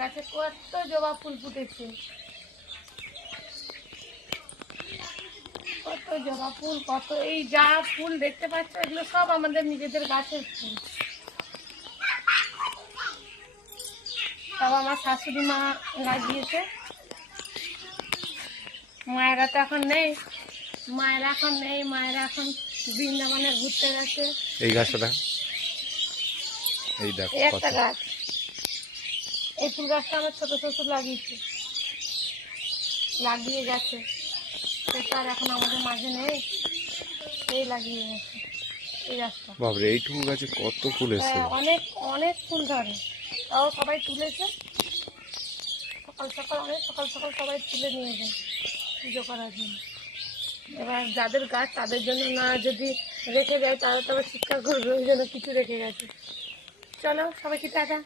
গাছে কত জবা ফুল ফুটেছে, কত জবা ফুল, কত এই যা ফুল দেখতে পাচ্ছ এগুলো সব আমাদের নিজেদের গাছের ফুল। সব আমার শাশুড়ি মা লাগিয়েছে। মায়েরা তো এখন নেই, মায়েরা এখন বৃন্দাবনে ঘুরতে গেছে। এই গাছটা এই দেখো একটা গাছ, এই ফুল গাছটা আমার ছোট শ্বশুর লাগিয়ে গেছে, সেটা আর এখন আমাদের মাঝে নেই, এই লাগিয়ে গেছে এই গাছটা। বাবরে, এইটুকু গাছে কত ফুল এসছে। অনেক অনেক ফুল ধরে, তাও সবাই তুলেছে। সকাল সকাল সবাই তুলে নিয়ে যায় পুজো করার জন্য। এবার যাদের গাছ তাদের জন্য না যদি রেখে যায় তারা তো আবার চিৎকার করবে, ওই জন্য কিছু রেখে গেছে। চলো সবাইকে টাটা।